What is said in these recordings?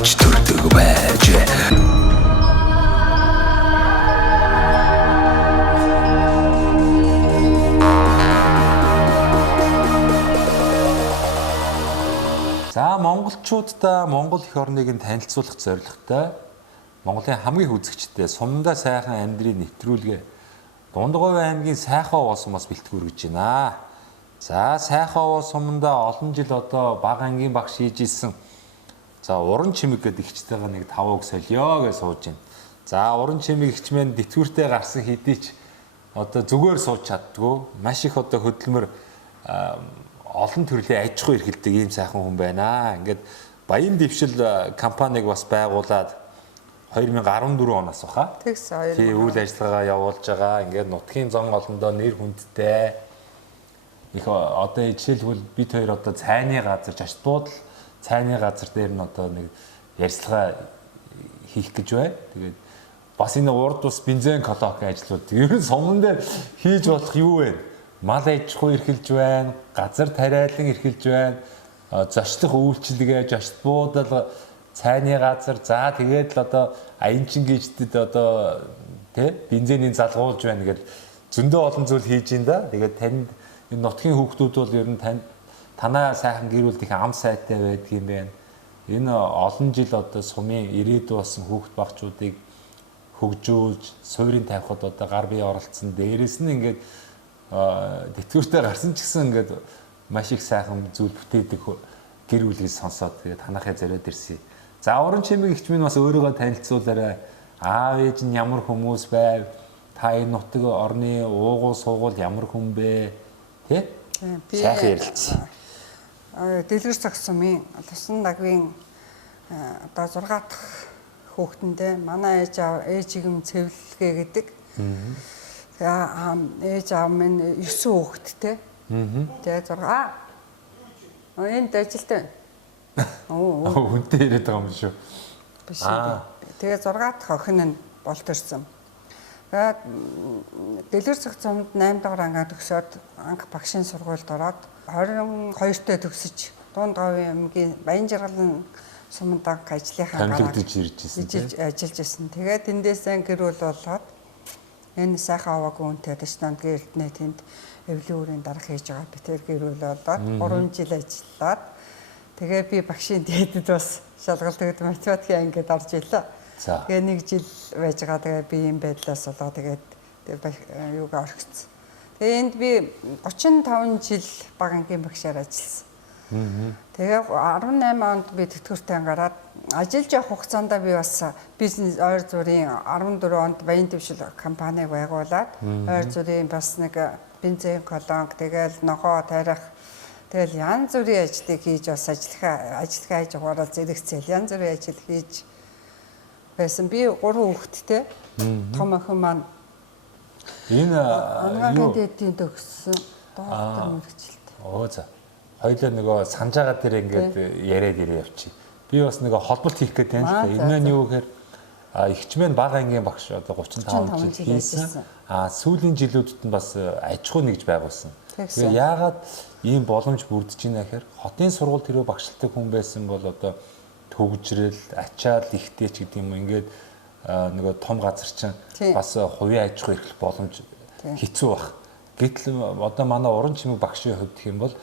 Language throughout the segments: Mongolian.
авч төрдөг байж. За монголчуудаа Монгол эх орныг нь танилцуулах зорилготой Монголын хамгийн үзэгчтэй сумдаа сайхан амьдрын нэвтрүүлгээ Дундгов аймгийн Сайхан овоо сумаас бэлтгэр гэж байна. За Сайхан овоо сумдаа олон жил одоо бага ангийн багш хийж исэн. За уран чимэг гэдэг ихчтэйгээ нэг 5 үг солио гэж сууж байна. За уран чимэг ихчмэн дэтгэвртэй гарсан хэдий ч одоо зүгээр сууж чаддгүй. Маш их одоо хөдөлмөр олон төрлийн аж ахуй эрхэлдэг ийм сайхан хүн байна. Ингээд Баян дэвшил компанийг бас байгуулад 2014 оноос баха. Тэгс тий үйл ажиллагаа явуулж байгаа. Ингээд нутгийн зон олондоо нэр хүндтэй. Их одоо жишээлбэл бид хоёр одоо цайны газар жашт буудал цайны газар дээр нь одоо нэг ярилцлага хийх гэж байна. Тэгээд бас энэ урд ус бензин колонкын ажлууд ер нь суман дээр хийж болох юу вэ? Мал аж ахуй эрхэлж байна, газар тариалан эрхэлж байна, зочлох үйлчилгээ, жашт буудал, цайны газар, за тэгээд л одоо аянчин гişтэд одоо тий бензинийн залгуулж байна гэж зөндөө олон зүйл хийж ин да. Тэгээд танд энэ нутгийн хүүхдүүд бол ер нь танаа сайхан гэр бүл их ам сайтай байдаг юм байна. Энэ олон жил одоо сумын ирээдүй болсон хүүхд багчуудыг хөгжүүлж, суурийн тавихад одоо гар бие оролцсон. Дээрээс нь ингээд дэтгэвртэй гарсан ч гэсэн ингээд маш их сайхан зүйл бүтээдэг гэр бүлийг сонсоод тэгээд танахаа зориод ирсэн. За уран чимэг ихч минь бас өөрийгөө танилцуулаарай. Аав ээж нь ямар хүмүүс байв? Та энэ нутаг орны уугуул суугуул ямар хүн бэ? Тэ? Сайхан ярилцсан. Дэлгэр цаг сумын Тусан дагийн одоо 6 дахь хүүхэндээ манай ээжигэм цэвэрлэгээ гэдэг. Ээж аав минь 9 хүүхэдтэй. Тэгээ 6. Энд ажилтай. Хүнтэй ирээд байгаа юм шүү. Биш үү. Тэгээ 6 дахь охин нь болд ирсэн. Тэгээд Дэлгэр цаг сумд 8 дугаар ангиад төгсөөд анх багшийн сургуульд ороод 22-т төгсөж Дундгов аймгийн Баян жаргалын сумд анх ажлынхаа гараад ажиллаж ирсэн. Тэгээд тэндээсээ гэр бүл болоод энэ сайхан овоогүй үнтэй ташнаандгийн эрдэнэ тэнд эвлийн үрийн дарга хийж байгаа. Би тэр гэр бүл болоод 3 жил ажиллаад тэгээ би багшийн дээдэд бас шалгалт математикийн ангид орж ирлээ. Тэгээ 1 жил байж байгаа. Тэгээ би ийм байдлаас болоо тэгээд юугаа орхисон. Тэгээ энд би 35 жил бага ангийн багшаар ажилласан. Тэгээ 18 онд би тэтгэвртэй гараад ажиллаж явах хугацаанд би бас бизнес ойр зүрийн 14 онд Баян дэвшил компаниг байгуулад ойр зүрийн бас нэг бензин колонк тэгэл ногоо тарих тэгэл янз бүрийн ажлыг хийж бас ажиллагаа хийж байгаараа зэрэгцэл янз бүрийн ажил хийж байсан. Би 3 хүүхэдтэй. Том охин маань энэ анагаахын дээдийн төгссөн доктор мэрэгчлээ. Оо за. Хоёлаа нөгөө санаж байгаа дээр ингээд яриад ирээ явчих. Би бас нөгөө холболт хийх гэдэг юм л да. Энэ нь юу гэхээр ихчмэн бага ангийн багш одоо 35 жил хийсэн. Сүүлийн жилүүдэд нь бас аж ахуй нэгж байгуулсан. Тэгээ яагаад ийм боломж бүрдэж байна гэхээр хотын сургууль тэрөө багшилдаг хүн байсан бол одоо төгжрэл, ачаал ихтэй ч гэдэг юм ингээд нөгөө том газар чинь бас хувийн аж ахуй эрхлэх боломж хэцүү баг. Гэтэл одоо манай уран чимэг багшийн хувьд гэх юм бол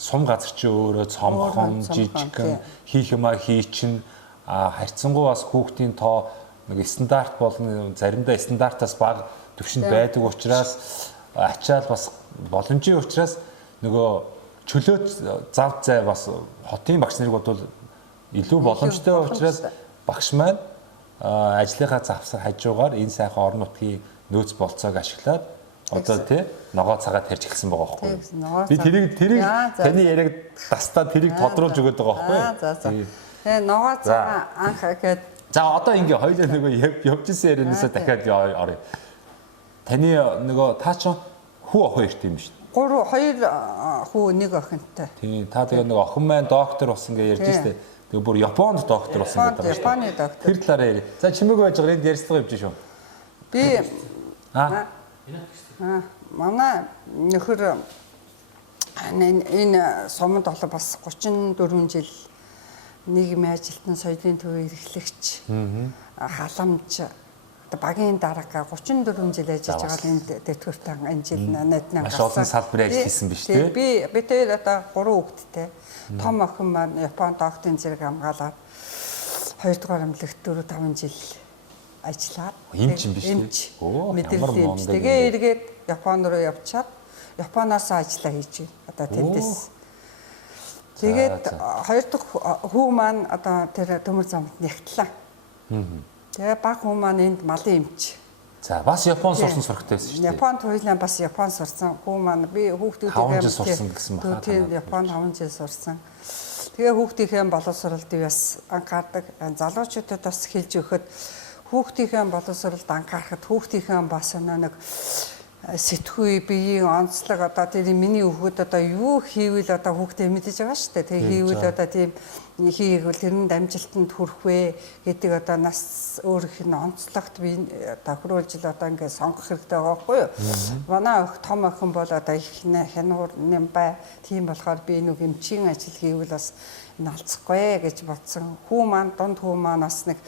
сум газар чи өөрөө цомхон, жижигхэн хийх юмаа хийчин харьцангуй бас хүүхдийн тоо нэг стандарт болно заримдаа стандартаас бага төвшөнд байдаг учраас ачаал бас боломжийн учраас нөгөө чөлөөт зав зай бас хотын багш нарыг бодвол илүү боломжтой учраас багш маань ажлынхаа завсар хажуугаар энэ сайхан орон нутгийн нөөц болцоог ашиглаад одоо тий ногоо цагаа тарьж эхэлсэн байгаа байхгүй. Би тэрийг таны яриаг дастаа тэрийг тодруулж өгöd байгаа байхгүй. Тэгээ ногоо цагаа анх гээд за одоо ингээ хоёулаа нөгөө явж исэн ярианасаа дахиад орё. Таны нөгөө та ч хүү охин ирт юм шүү. 2 хүү 1 охинтой. Тий та тэгээ нөгөө охин маань доктор болсон гэж ярьж штэ. Тэгээ бүр Японд доктор болсон гэдэг байна шүү. Японы доктор. Тэр талаараа яри. За чимэг байж байгаа энд ярьцлага явж шүү. Би манай нөхөр энэ сумд бол бас 34 жил нийгмийн ажилтны соёлын төвийн эрхлэгч халамж багийн дарга 34 жил ажиллаж байгаа энд дэвтгүртэн энэ жил найднаа маш олон салбарын ажил хийсэн биз дээ. Би тэр одоо 3 хүүхэдтэй. Том охин маань Японд доктын зэрэг хамгаалаад 2 дугаар эмнэлэгт 4-5 жил ажиллаад эмч юм биш үү? Мэдээлэл эмч. Тэгээ эргээд Японд руу явчаад Японоос ажиллаа хийж байна. Одоо тэндээс. Тэгээд 2 дахь хүү маань одоо тэр төмөр замд нягтлаа. Тэгээ баг хүү маань энд малын эмч. За бас Японд сурсан сурагтай байсан шүү дээ. Японд хоёулаа бас Японд сурсан. Хүү маань би хүүхдүүдээ 5 жил сурсан гэсэн байна. Тийм Японд 5 жил сурсан. Тэгээ хүүхдийнхээ боловсролд би бас анхаардаг. Залуучуудад бас хэлж өгөхөд хүүхдийнхээ боловсролд анхаарахад хүүхдийнхээ бас нэг сэтггүй биеийн онцлог одоо тэр миний хүүхэд одоо юу хийвэл одоо хүүхдээ мэдэж байгаа шүү дээ. Тэгээ хийвэл одоо тийм хийвэл тэрэн дамжилтанд хүрэх вэ гэдэг одоо нас өөрийнх нь онцлогт би тохируулж л одоо ингээд сонгох хэрэгтэй байгаа байхгүй юу? Манай том охин бол одоо их хянуур нэм бай. Тийм болохоор би нэг эмчийн ажил хийвэл бас энэ алцахгүй гэж бодсон. Хүү маань дунд хүү маань бас нэг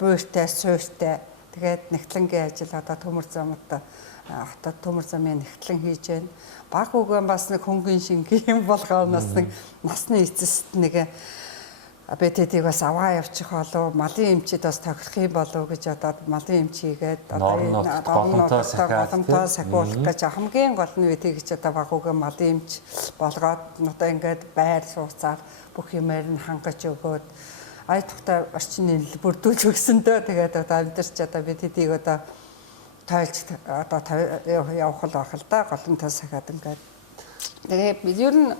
буйртай, суйртай. Тэгээд нэгтлэнгийн ажил одоо төмөр замд хотод төмөр замын нэгтлэн хийж байна. Баг үгэн бас нэг хөнгөн шингийн болгоо нас нэг насны эцэст нэг БТТ-г бас аваа явчих болов малын эмчид бас тохирох юм болов гэж одоо малын эмч хийгээд одоо энэ боломжтой сахиулах гэж хамгийн гол нь үгүй гэж одоо баг үгэн малын эмч болгоод одоо ингээд байр сууцаар бүх юмэр нь хангаж өгөөд айтхтай орчны бүрдүүлж өгсөндөө тэгээд одоо амьдэрч одоо БТТ-г одоо тойлж одоо явах л байх л да голон тал сахиад ингээд. Тэгээ бид ер нь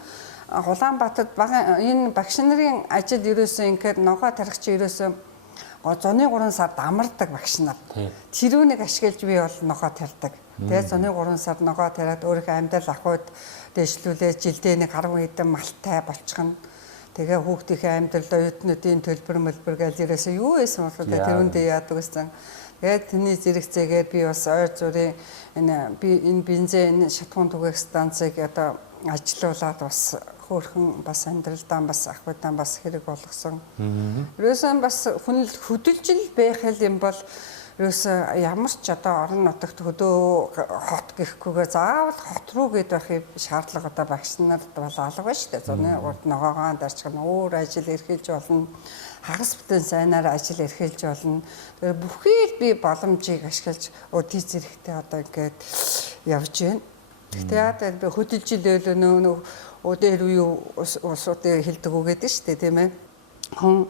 Улаанбаатарт бага энэ багш нарын ажил ерөөсөө ингээд ногоо тархич ерөөсөө 103 сард амардаг багш нар. Тэрүүнийг ашиглаж би бол ногоо тарьдаг. Тэгээ 103 сард ногоо тариад өөрийнхөө амьдрал ахуйд дэвшлүүлээ жилдээ нэг 10 хэдэн малтай болчихно. Тэгээ хүүхдийнхээ амьдрал оюутнуудын төлбөр мөлбөр гэж ерөөсөө юу байсан бол тэрүүндээ яадаг гэсэн. Тэгээд тэний зэрэгцээгээр би бас ойр зүрийн энэ бензин шатхуун түгээх станцыг одоо ажилуулад бас хөөрхөн бас амьдралдаа бас ахуйдаа бас хэрэг болгосон. Ерөөсөн бас хүн хөдөлжил байх юм бол ерөөсөө ямар ч одоо орон нутагт хөдөө хот гэхгүйгээ заавал хот руу гээд байхыг шаардлага одоо багш нарт бол алга байна шүү дээ. Зуны урд ногоогоо дарчих нь өөр ажил эрхэлж болно. Хагас бүтэн сайнаар ажил эрхэлж болно. Тэгээ бүхий л би боломжийг ашиглаж өдий зэрэгтэй одоо ингээд явж байна. Гэхдээ яа би хөдөлжил нөө өдөр үе усуудыг хэлдэг үгээд шүү дээ тийм ээ. Хүн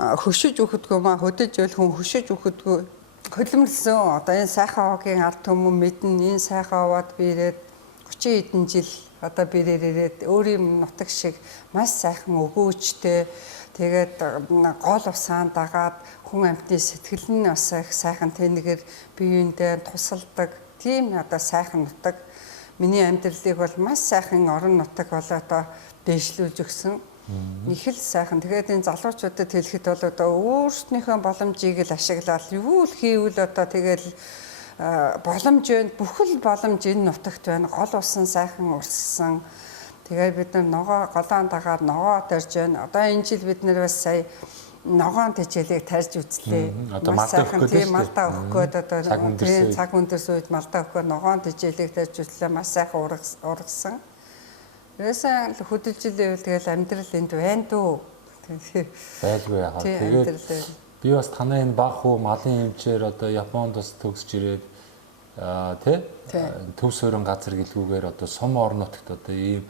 хөшөж өгөдгөө маа хөдөлж байл хүн хөшөж өгөдгөө хөдөлмөрлсөн одоо энэ сайхан овгийн ард түмэн мэднэ энэ сайхан овоод би ирээд 30 хэдэн жил одоо бирээр ирээд өөрийн нутаг шиг маш сайхан өгөөжтэй тэгээд гол усаан дагаад хүн амьтны сэтгэл нь бас их сайхан тэнэгээр биеиндээ тусалдаг тийм одоо сайхан нутаг миний амьдралыг бол маш сайхан орон нутаг бол одоо дэвшлүүлж өгсөн. Их л сайхан. Тэгээд энэ залуучуудад хэлэхэд бол одоо өөрснийхөө боломжийг л ашиглаад юу л хийвэл одоо тэгэл боломж байна. Бүхэл боломж энэ нутагт байна. Гол усан сайхан урссан. Тэгээд бид нар ногоо голоон дагаад ногоо тарьж байна. Одоо энэ жил бид нар бас сая ногоон тэжээлийг тарьж үзлээ. Одоо малдаа өгөх гэдэг. Малдаа өгөх гэдэг одоо цаг хүндэрс үед малдаа өгөх ногоон тэжээлийг тарьж үзлээ. Маш сайхан ургасан. Тэрсэн хөдөлжил тэгэл амьдрал энд байна дөө. Байлгүй яхаа. Тэгээд би бас танай энэ баг хүү малын эмчээр одоо Японд бас төгсж ирээд төв суурин газар гэлгүүгээр одоо сум орон нутагт одоо ийм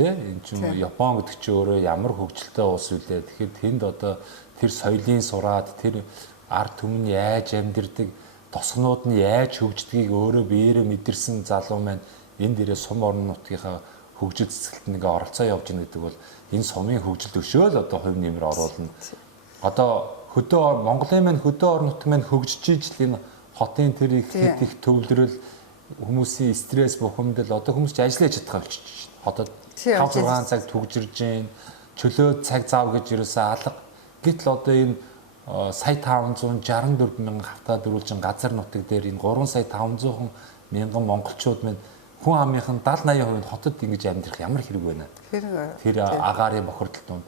энэ чинь Япон гэдэг чинь өөрөө ямар хөгжилтэй улс үлээ. Тэгэхээр тэнд одоо тэр соёлын сураад тэр ард түмэн яаж амьдэрдэг, тосгонууд нь яаж хөгждгийг өөрөө биеэрээ мэдэрсэн залуу маань энэ дээрээ сум орон нутгийнхаа хөгжил цэцгэлтэнд ингээ оролцоо явж гин гэдэг бол энэ сумын хөгжилд өшөөл одоо хувь нэмэр оруулна. Одоо Монголын маань хөдөө орон нутг маань хөгжиж ижил энэ хотын тэр их төвлөрөл хүмүүсийн стресс бухимдал одоо хүмүүс ч ажиллаж чадхаа болчихж байна. Одоо 5-6 цаг түгжирж гин чөлөө цаг зав гэж ерөөсөө алга. Гэтэл одоо энэ сая 564 мянган хавтаа дөрвөлжин газар нутаг дээр энэ 3 сая 500 мянган монголчууд маань хүн амынхын 70-80% нь хотод ингэж амьдрах ямар хэрэг байна. Тэр агаарын бохирдол донд.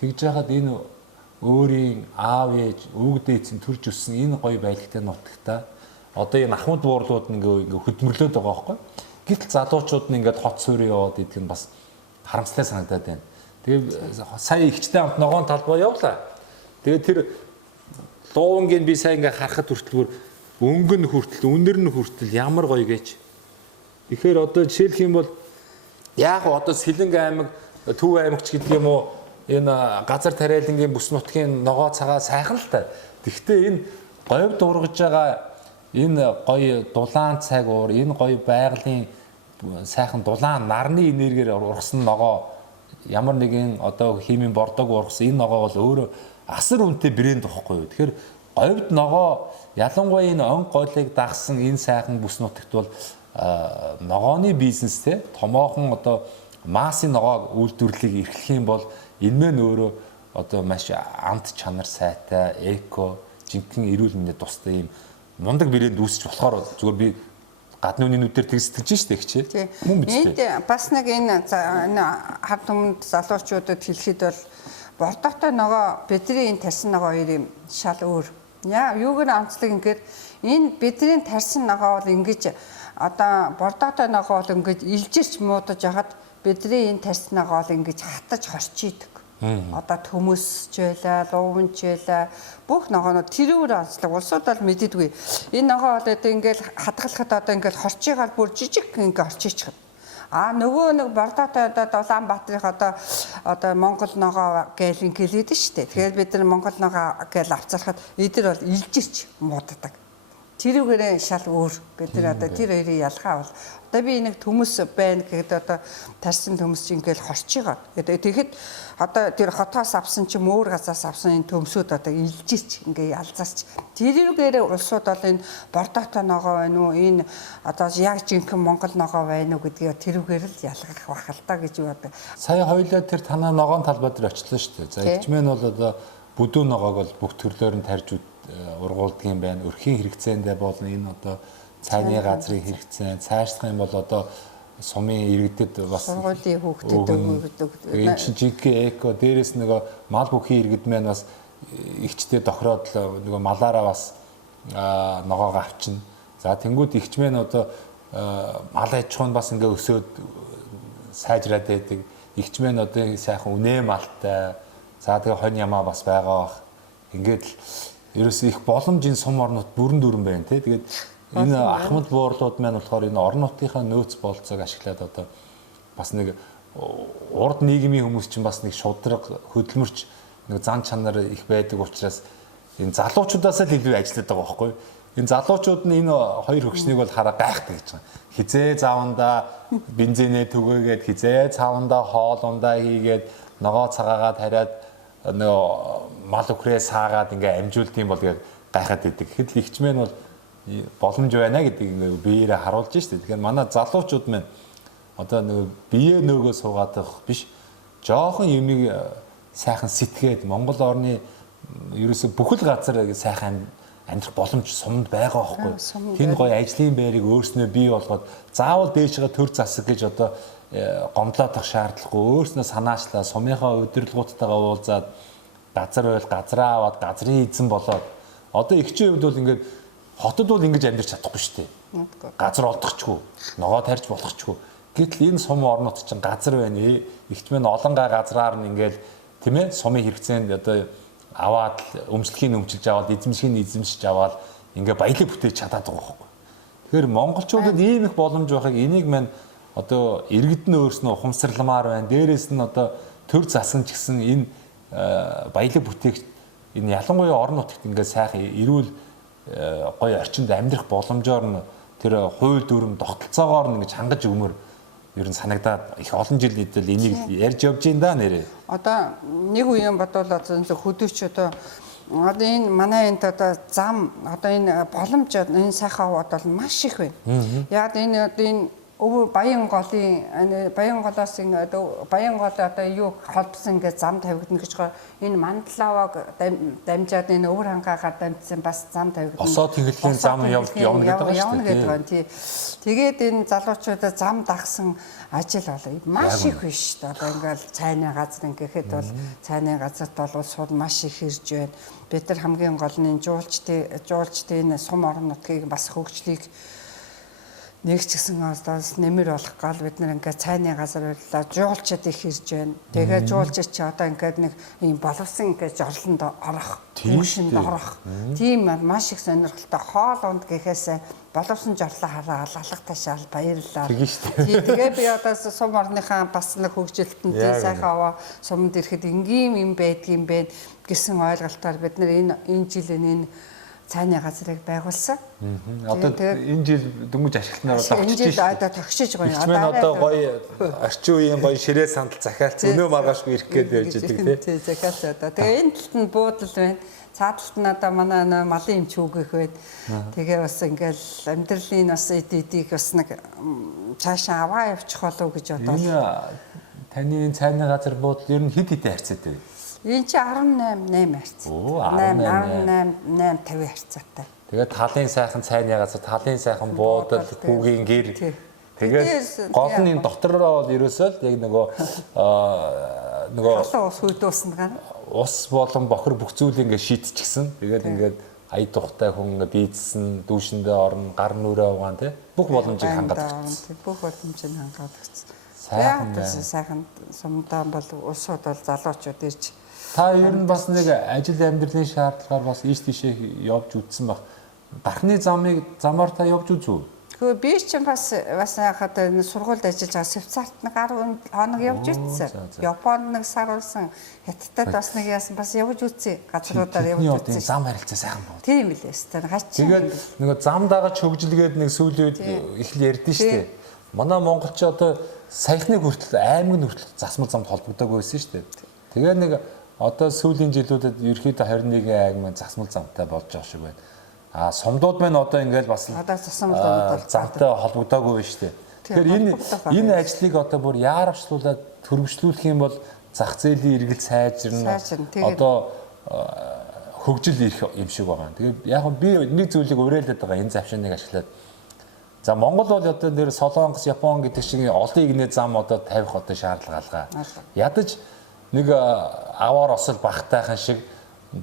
Тэгж яхад энэ өөрийн аав ээж өвөг дээдсийн төрж өссөн энэ гоё байлгтай нутагта одоо энэ ахмад буурлууд ингээ хөдөлмөрлөд байгаа байхгүй. Гэтэл залуучууд нь ингээд хот суурь яваад идэх нь бас харамсалтай санагдаад байна. Тэгээ сая ихчтэй хамт ногоон талбай явлаа. Тэгээ тэр луунгийн би сайн ингээ харахад хүртэл өнгө нь хүртэл үнэр нь хүртэл ямар гоё гэж. Тэгэхээр одоо жишээлх юм бол яг одоо Сэлэнг аймаг, Төв аймагч гэдэг юм уу энэ газар тариалангийн бүс нутгийн ногоо цагаа сайхан л та. Гэхдээ энэ говьд ургаж байгаа энэ гоё дулаан цаг уур, энэ гоё байгалийн сайхан дулаан нарны энергиээр ургасан ногоо ямар нэгэн одоо химийн бордог ургасан энэ ногоо бол өөрөө асар үнэтэй брэнд واخгүй юу. Тэгэхээр говьд ногоо ялангуяа энэ он гойлыг дагсан энэ сайхан бүс нутагт бол ногооны бизнестэй томоохон одоо массын ногоо үйлдвэрлэлийг эрхлэх юм бол энэ мэн өөрөө одоо маш амт чанар сайтай, эко, жинхэнэ эрүүл мэндэд тустай юм мундаг брэнд үүсч болохоор зүгээр би гадны үнийн нүдээр тэг сэтгэж штэ хчээ. Мөн биз дээ. Энд бас нэг энэ хард түмэнд залуучуудад хэлэхэд бол бордоотой ногоо бидний энэ тарсан ногоо хоёр юм шал өөр. Яа юугаар онцлог ингээд энэ бидний тарсан ногоо бол ингэж одоо бордоотой ногоо бол ингэж илжирч муудаж яхад бидний энэ тарсан ногоо бол ингэж хатаж хорчийдэг. Одоо төмөсч байла, луунч байла бүх ногоонод тэрүүр онцлог улсууд бол мэддэггүй. Энэ ногоо бол одоо ингээл хадгалахад одоо ингээл хорчийгаар бүр жижиг ингээ орчийчихв. Нөгөө нэг бордоотой одоо Улаанбаатарх одоо Монгол ногоо гээл ингээл хэлээд штэ. Тэгэхээр бид нар Монгол ногоо гээл авцалахад эдгээр бол илжирч мууддаг. Тэрүүгээрээ шал өөр. Бид нар одоо тэр хоёрын ялгаа бол одоо би нэг төмөс байна гэхэд одоо тарсан төмөс чинь ингээл хорчийгаа. Тэгэхэд одоо тэр хотоос авсан ч юм өөр газраас авсан энэ төмсүүд одоо илжирч ингээ ялзаарч. Тэрүүгээрээ улсууд бол энэ бордоотой ногоо байна уу? Энэ одоо яг жинхэнэ Монгол ногоо байна уу гэдгийг тэрүүгээр л ялгах бах л та гэж боддог. Сая хоёлаа тэр танаа ногоон талбай дээр очлоо шүү дээ. За ичмэн бол одоо бүдүүн ногоог бол бүх төрлөөр нь тарж ургуулдаг юм байна. Өрхийн хэрэгцээндээ болно энэ одоо цайны газрын хэрэгцээ. Цаашлах юм бол одоо сумын иргэдэд бас сургуулийн хүүхдэд өгдөг. Энэ чинь жинхэнэ эко дээрээс нөгөө мал бүхий иргэд маань бас ихчтэй тохироод нөгөө малаараа бас ногоог авчна. За тэнгууд ихчмэн одоо мал аж ахуйн бас ингээ өсөөд сайжраад байдаг. Ихчмэн одоо сайхан үнэ малтай. За тэгээ хонь ямаа бас байгаа бах. Ингээд л ерөөс их боломжийн сум орнууд бүрэн дүүрэн байна тий. Тэгээд энэ ахмад буурлууд маань болохоор энэ орон нутгийнхаа нөөц болцоог ашиглаад одоо бас нэг урд нийгмийн хүмүүс чинь бас нэг шудраг хөдөлмөрч нэг зан чанар их байдаг учраас энэ залуучуудаас л илүү ажилладаг байгаа байхгүй. Энэ залуучууд нь энэ хоёр хөгшнийг бол хараа гайхдаг гэж байна. Хизээ завандаа бензинээ түгээгээд хизээ цавандаа хоолундаа хийгээд ногоо цагаагаа тариад нөгөө мал өхрөө саагаад ингээ амжуулт юм бол гээд гайхаад идэг. Гэхэд л ихчмэн бол боломж байна гэдэг ингээ биеэрээ харуулж штэ. Тэгэхээр манай залуучууд маань одоо нөгөө бие нөгөө суугаадах биш жоохон юмыг сайхан сэтгээд Монгол орны ерөөсө бүхэл газар сайхан амьдрах боломж сумд байгаа байхгүй. Тэн гоё ажлын байрыг өөрснөө бий болгоод заавал дээшгээ төр засаг гэж одоо гомдлоодох шаардлагагүй өөрснөө санаачлаа сумынхаа удирдлагуудтайгаа уулзаад газар байл газраа аваад газрын эзэн болоод одоо ихчийн хувьд бол ингээд хотод бол ингэж амьдарч чадахгүй шүү дээ. Газар олдохчгүй, ногоо тарьж болохчгүй. Гэтэл энэ сум орнууд чинь газар байна. Ихчмэн олон га газраар нь ингээд тийм ээ сумын хэрэгцээнд одоо аваад өмчлөхийн өмчилж аваад эзэмшгийн эзэмшиж аваад ингээ баялаг бүтээж чадаад байгаа байхгүй. Тэгэхээр монголчуудад ийм их боломж байхыг энийг маань одоо иргэд нь өөрснөө ухамсарламаар байна. Дээрээс нь одоо төр зассан ч гэсэн энэ баялаг бүтээгч энэ ялангуяа орон нутагт ингээ сайхан эрүүл гоё орчинд амьдрах боломжоор нь тэр хууль дүрм тогтолцоогоор нь ингэж хангаж өгмөр ер нь санагдаад их олон жил нийтэл энийг ярьж явж байна да нэрээ. Одоо нэг үеийн бодвол хөдөөч одоо энэ манай энд одоо зам одоо энэ боломж энэ сайхан хувьд бол маш их байна. Яг энэ өвөр Баянголоос Баянгол одоо юу холбосон ингээд зам тавигдана гэж байгаа. Энэ Мандлаваг дамжаад энэ өвөр хангаагаар дамжсан бас зам тавигдана. Осоо тэглэлийн зам явна гэдэг байна тий. Тэгээд энэ залуучуудаа зам дагсан ажил болоо маш их биш шүү дээ. Одоо ингээл цайны газар ингээд бол цайны газарт бол сууд маш их ирж байна. Бид нар хамгийн гол нь жуулчдын сум орон нутгийг бас хөгжлийг нэг ч гэсэн одоос нэмэр болох гал бид нар ингээд цайны газар байлаа жуулчид их ирж байна. Тэгээ жуулчид чи одоо ингээд нэг юм боловсон ингээд жорлонд орох, түншинд орох. Тийм маш их сонирхолтой хоол унд гэхээсээ боловсон жорлоо хараад алга ташаал баярлалаа. Тэгээ би одоо сум орныхаа бас нэг хөгжилтөнд сайхан аваа сумд ирэхэд ингийн юм байдгийм бэ гэсэн ойлголтоор бид нар энэ жилийн энэ цайны газрыг байгуулсан. Одоо энэ жил дөнгөж ашигланаар тогтчих. Энэ жил одоо тогтчих гоё. Одоо гоё орчин үеийн гоё ширээ сандал захиалц өнөө маргаашгүй ирэх гээд байж байгаа тийм захиалц одоо. Тэгээ энэ талд нь буудал байна. Цаад талд нь одоо манай малын эмч үгэх байд. Тэгээ бас ингээл амьдралын бас эдийг бас нэг цаашаа аваа явчих болов гэж бодоод. Энэ таны цайны газар буудал ер нь хэд хэдэн харьцаатай вэ? Энэ чи 18 харьцаа. 18 50 харьцаатай. Тэгээд талын сайхан цайны газар, талын сайхан буудал, хүүгийн гэр. Тэгээд гол нь энэ дотороо бол ерөөсөө л яг нөгөө ус хүйдүүлсэн гана. Ус болон бохор бүх зүйл ингээд шийтчихсэн. Тэгээд ингээд ая тухтай хүн бийдсэн, дүүшиндээ орно, гар нүрээ угаан тий. Бүх боломжийг хангаад өгсөн. Бүх боломжийг хангаад өгсөн. Сайхан сумдаа бол улсууд бол залуучууд ирж та ер нь бас нэг ажил амьдралын шаардлагаар бас ийш тийшээ явж үтсэн баг. Дархны замаар та явж үзв үү? Гэхдээ би ч бас яхад сургуульд ажиллаж байгаа Свицарт нэг 10 хоног явж үзсэн. Японд нэг сар болсон. Хятадд бас нэг яасан бас явж үзсэн. Газруудаар явж үзсэн. Зам харилцаа сайхан байна. Тийм билээ өстой. Тэгээд нөгөө зам дагаж хөгжилгээд нэг сүүлийн үед их л ярьдэн шүү дээ. Манай монголч одоо саяхныг хүртэл аймаг нь хүртэл засмал замд холбогдоогүй байсан шүү дээ. Тэгээ нэг одоо сүүлийн жилүүдэд ерөөхдөө 21 аймаг засмал замтай болж байгаа шиг байна. Сумдууд маань одоо ингээл бас замтай холбогдоогүй байна шүү дээ. Тэгэхээр энэ ажлыг одоо бүр яаравчлуулаад төрөвчлүүлэх юм бол зах зээлийн эргэлт сайжирна. Одоо хөгжил ирэх юм шиг байгаа. Тэгээд яг би нэг зүйлийг уриалдаг байгаа энэ завшааныг ашиглаад. За Монгол бол одоо нэр Солонгос, Япон гэдэг шиг олон игнээ зам одоо тавих одоо шаардлага алгаа. Ядаж нэг аваар осол багтайхан шиг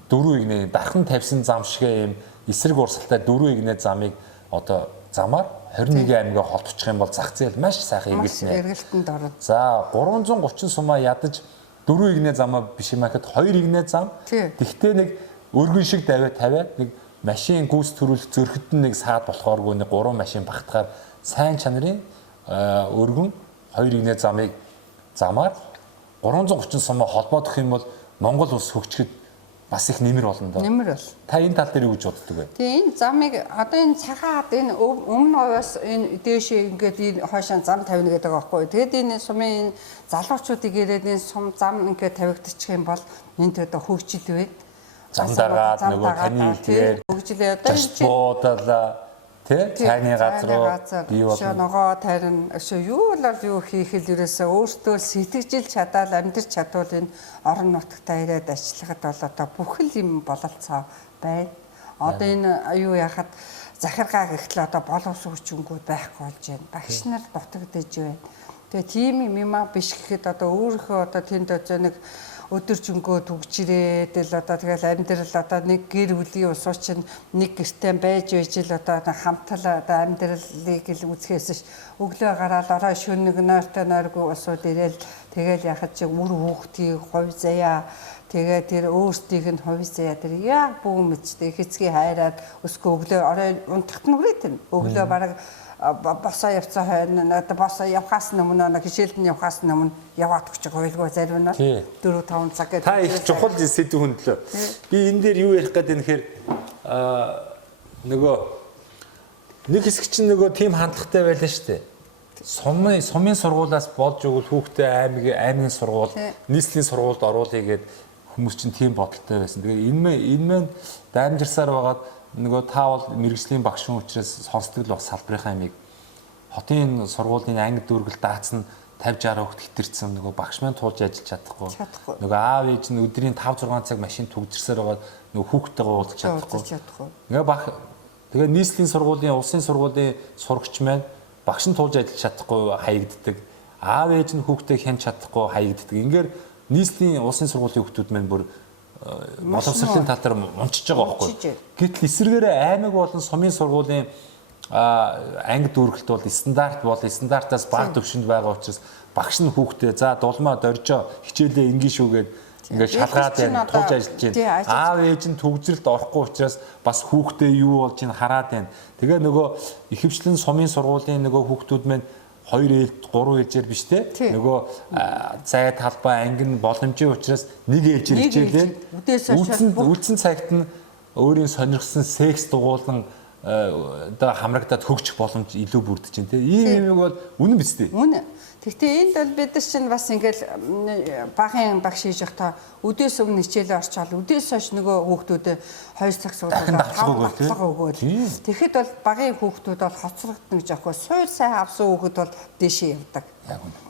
дөрвөн игнээ дархан тавьсан зам шиг юм эсрэг урсгалтай дөрвөн игнээ замыг одоо замаар 21 аймгаа холбочих юм бол зах зээл маш сайхан эргэлтэнд орно. За 330 сумаа ядаж дөрвөн игнээ замаа биш юм ахад хоёр игнээ зам. Тэгтээ нэг өргөн шиг тавиад нэг машин гүйс төрүүлэх зөрөхөд нэг саад болохооргүй нэг 3 машин багтахаар сайн чанарын өргөн хоёр игнээ замаар 330 сумаа холбоодох юм бол Монгол улс хөгжихэд бас их нэмэр болно доо. Нэмэр бол. Та энэ тал дээр юу гэж боддог вэ? Тэгээ энэ замыг одоо энэ цагаад энэ өмнө хувьас энэ дээшээ ингээд энэ хойшоо зам тавина гэдэг байгаа байхгүй. Тэгээд энэ сумын залуучуудыг ирээд энэ сум зам ингээд тавигдчих юм бол энд одоо хөгжил вэ? Зам дагаад нөгөө таны хэлээр хөгжилээ одоо энэ буудалаа тий цайны газар бий болно. Нөгөө тарин юу хийх л ерөөсөө өөртөө сэтгэжил чадаал амьдрч чадвал энэ орон нутагтаа ирээд ажиллахад бол одоо бүх л юм бололцоо байна. Одоо энэ юу яхад захиргаа гэхлээр одоо боловс хүчингүүд байхгүй болж байна. Багш нар дутагдж байна. Тэгээ тийм юм биш гэхэд одоо өөрийнхөө одоо тэнд одоо нэг өдөржингөө төгжирээд л одоо тэгэл амьдрал одоо нэг гэр бүлийн усуу чинь нэг гэртээ байж л одоо хамтал одоо амьдралыг л үзэхээс өглөө гараад орой шөнө нойртой нойргүй усууд ирээл тэгэл яхад чи үр хүүхдийн хувь заяа тэгээ тэр өөрсдийнх нь хувь заяа тэр яг бүх мэдтэй хэцгий хайраад өсгөө өглөө орой унтахт нь үрээд өглөө бараг босоо явцаа хойно одоо босоо явхаас өмнө нэг хичээлд нь явхаас өмнө яваад өгч хоёлгоо зарим нь 4-5 цаг гэдэг. Та их чухал сэдв хөндлөө. Би энэ дээр юу ярих гэдэг нь хэрэг нөгөө нэг хэсэг чинь нөгөө тим хандлагатай байлаа шүү дээ. Сумын сургуулиас болж өгвөл хүүхдээ аймгийн сургууль, нийслэлийн сургуульд оруулъя гэд хүмүүс чинь тим бодолтой байсан. Тэгээ энэ мэн дамжирсаар байгаад нөгөө та бол мэрэгжлийн багш хүн учраас сонсдог л бас салбарынхаа амийг хотын сургуулийн анги дүүргэл даацсан 50-60 хүүхэд хитэрсэн нөгөө багш маань туулж ажиллаж чадахгүй. Нөгөө аав ээж нь өдрийн 5-6 цаг машин түгжирсээр байгаа нөгөө хүүхдтэйгээ уулзах чадахгүй. Тэгээ нийслэлийн сургуулийн, улсын сургуулийн сурагч маань багш нь туулж ажиллаж чадахгүй хаягддаг. Аав ээж нь хүүхдээ хянж чадахгүй хаягддаг. Ингээр нийслэлийн улсын сургуулийн хүүхдүүд маань бүр боловсролын тал дээр мунчиж байгаа байхгүй. Гэтэл эсвэргээрээ аймаг болон сумын сургуулийн анги дүүргэлт бол стандартаас бага түвшинд байгаа учраас багш нь хүүхдээ за дулмаа доржоо хичээлээ ингийн шүүгээд ингээд шалгаад байна туулж ажиллаж байна. Аав ээж нь төгсрэлд орохгүй учраас бас хүүхдээ юу болж ийн хараад байна. Тэгээ нөгөө ихэвчлэн сумын сургуулийн нөгөө хүүхдүүд маань 2 ээлж 3 ээлжээр биш те нөгөө цай талбай анги нь боломжийн учраас нэг ээлжээр хичээлээ үлдсэн цагт нь өөрийн сонирхсан секс дугуулan одоо хамрагдаад хөгжих боломж илүү бүрдэж байна те ийм юм бол үнэн биз дээ. Үнэн. Гэхдээ энд бол бид нар чинь бас ингээл багын багш хийж явахдаа өдөөс өмнө хичээлээ орчаал өдөөс хойш нөгөө хүүхдүүдэд 2 цаг суулгаад 5 батлага өгөөл. Тэгэхэд бол багын хүүхдүүд бол хоцрогдно гэж аахгүй суур сайн авсан хүүхэд бол дээшээ явдаг.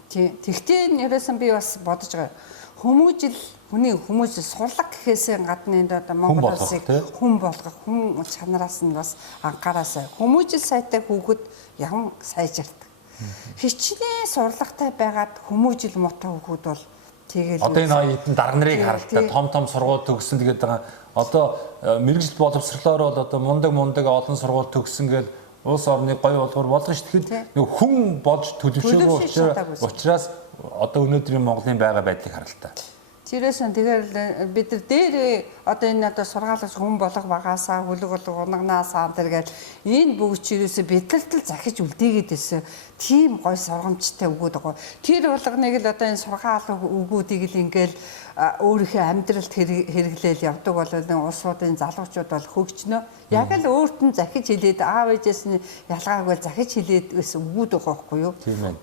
Тийм. Тэгтээ нэрээсэн би бас бодож байгаа. Хүмүүжил сурлаг гэхээсээ гадна энд одоо Монгол улсыг хүн болгох хүн чанараас нь бас анхаараасаа хүмүүжил сайтай хүүхэд яван сайжирдаг. Хичнээн сурлагатай байгаад хүмүүжил муутай хүүхэд бол тэгэл одоо энэ хоёрын дарга нарыг харалтаа том сургууль төгссөн тэгээд байгаа. Одоо мэрэгжил боловсрлоор бол одоо мундаг олон сургууль төгссөн гэл улс орны гоё болгоор болгоно шүү. Тэгэхээр нэг хүн болж төлөвшөөгүй учраас одоо өнөөдрийн Монголын байгаа байдлыг харалтаа. Тэрээс нь тэгэл бид нар дээр одоо энэ одоо сургаалаас хүн болго багаасаа хөлөг унагнаасаа тэргээл энэ бүгд чирээсээ бэлтгэлтэл захиж үлдээгээд байсан тийм гой сургамжтай өгөөд байгаа. Тэр болгоныг л одоо энэ сургаал өгүүдийг л ингээл өөрийнхөө амьдралд хэрэглээл явдаг бол улсуудын залуучууд бол хөгжнөө. Яг л өөрт нь захиж хилээд аав ээжээс нь ялгааг бол захиж хилээд байсан өгөөд байгаа байхгүй юу?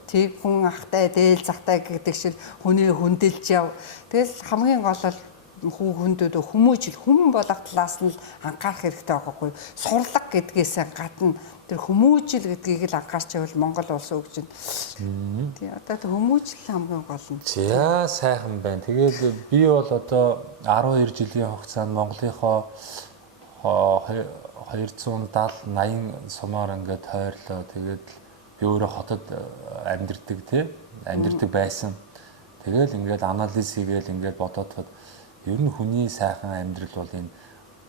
Тийм хүн ахтай дээл захтай гэдэг шиг хүнээ хүндэлж яв. Тэгэл хамгийн гол бол хүндүүд хүмүүжил хүм болох талаас нь анхаарах хэрэгтэй байгаа байхгүй. Сурлаг гэдгээс гадна тэр хүмүүжил гэдгийг л анхаарч байвал Монгол улс өгч байна. Тий одоо хүмүүжил хамгийн гол нь. За сайхан байна. Тэгээд би бол одоо 12 жилийн хугацаанд Монголынхоо 270 80 сумаар ингээд тойрлоо. Тэгээд би өөрөө хотод амьдэрдэг байсан. Тэгэл ингээд анализ хийгээл ингээд бодоод ер нь хүний сайхан амьдрал бол энэ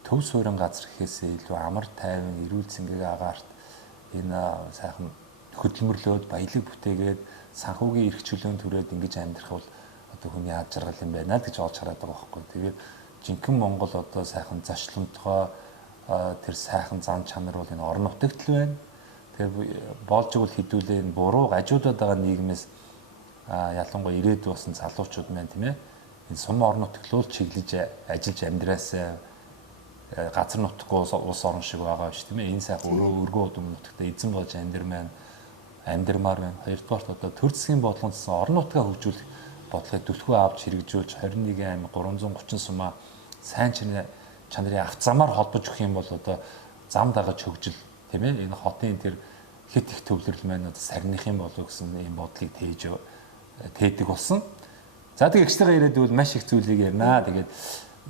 төв суурин газар гэхээсээ илүү амар тайван эрүүл цэнгийн агаарт энэ сайхан хөдөлмөрлөөд баялаг бүтээгээд санхүүгийн эрх чөлөөнд түрээд ингэж амьдрах бол одоо хүний ад жаргал юм байна гэж олж хараад байгаа байхгүй. Тэгээд жинхэнэ Монгол одоо сайхан зашлымтгой тэр сайхан зан чанар бол энэ орон нутагт л байна. Тэр болж игэл хідүүлээ энэ буруу гажуудаад байгаа нийгмээс ялангуяа ирээд болсон залуучууд маань тийм ээ энэ сум орон нутглуул чиглэж ажиллаж амьдраасаа газар нутгүй улс орон шиг байгаа ш тийм ээ энэ сайхан өргөө удам нутагта эзэн болж амьдрмаар байна. Хоёрдугаарт одоо төр засгийн бодлогоос орон нутгаа хөгжүүлэх бодлогыг түлхүү авч хэрэгжүүлж 21 аймаг 330 сумаа сайн чанарын авт замаар холбож өгөх юм бол одоо зам дагаж хөгжил тийм ээ энэ хотын тэр хит их төвлөрөл маань одоо сарних юм болов гэсэн ийм бодлыг тээдэг болсон. За тэгээ экстраа ирээдүйд маш их зүйлийг ярина. Тэгээд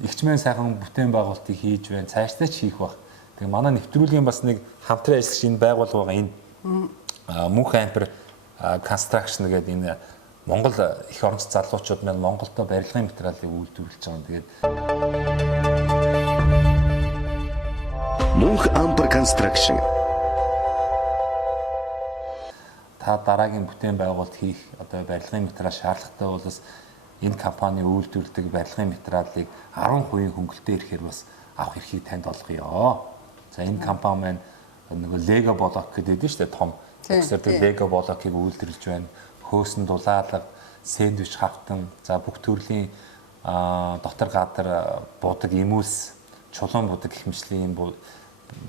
ихчмэн сайхан бүтээн байгуулалтыг хийж байна. Цаашдаа ч хийх баг. Тэгээ манай нэвтрүүлгийн бас нэг хамтран ажиллаж энэ байгуулга байгаа энэ Мөнх Ампер Construction гэдэг энэ Монгол их оронч залуучууд маань Монголдо барилгын материалыг үйлдвэрлэж байгаа. Тэгээд Мөнх Ампер Construction та дараагийн бүтээн байгуулалт хийх одоо барилгын материал шаардлагатай бол бас энэ компани үйлдвэрлэдэг барилгын материалыг 10% хөнгөлөлтөөр ирэхээр бас авах эрхийг танд олгоё. За энэ компани маань нөгөө Lego блок гэдэг нь шүү дээ том. Тэгэхээр Lego блокийг үйлдвэрлэж байна. Хөөсөн дулаалга, сэндвич хавтан, за бүх төрлийн дотор гадар будаг эмүүлс, чулуун будаг гэх мэтлийн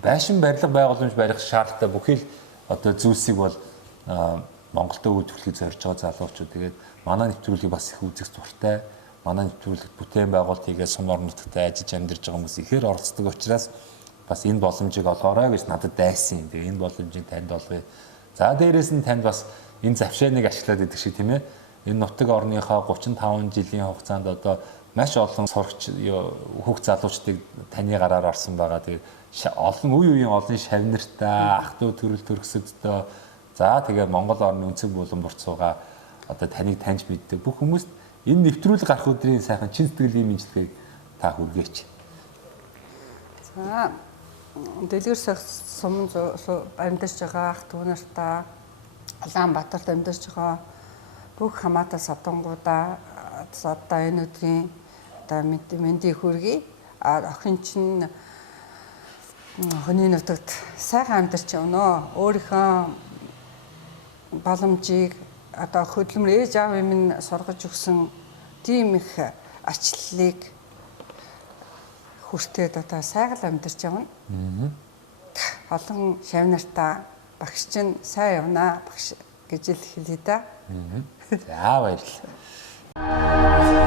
байшин барилга байгууламж барих шаардлагатай бүхэл одоо зүйлсийг бол Монголдо үйлдвэрлэхийг зорж байгаа залуучууд тэгээд манай нэвтрүүлгийг бас их үзэх зуртай. Манай нэвтрүүлэгт бүтээн байгуулалт хийгээд сум орон нутагт ажиллаж амьдарч байгаа хүмүүс ихээр оролцдог учраас бас энэ боломжийг олгоорой гэж надад дайсан. Тэгээ энэ боломжийг танд олгоё. За дээрэс нь танд бас энэ завшааныг ашиглаад идэх шиг тийм ээ. Энэ нутаг орныхоо 35 жилийн хугацаанд одоо маш олон сурагч хүүхд залуучдыг таны гараар орсон байгаа. Тэгээ олон үеийн олон шавнартай, ах トゥ төрөл төрөсөдтэй за тэгээ Монгол орны өнцөг булан бурцууга одоо таныг таньж мэддэг бүх хүмүүст энэ нэвтрүүлэг гарах өдрийн сайхан чин сэтгэлийн мэдлэгийг та хүргээч. За дэлгэрсэх сумын амьдарч байгаа ах トゥ нартаа Улаанбаатарт амьдарч байгаа бүх хамаатай савдангуудаа одоо энэ өдрийн одоо мэндийг хүргэе. Охин чинь хүний нутагт сайхан амьдарч явнаа. Өөрийнхөө боломжийг одоо хөдөлмөр ээж аав минь сургаж өгсөн тийм их ачлалыг хүртээд одоо сайхан амьдарч явна. Олон шавнартаа багш чинь сайн явнаа багш гэж л хэлье да. За баярлалаа.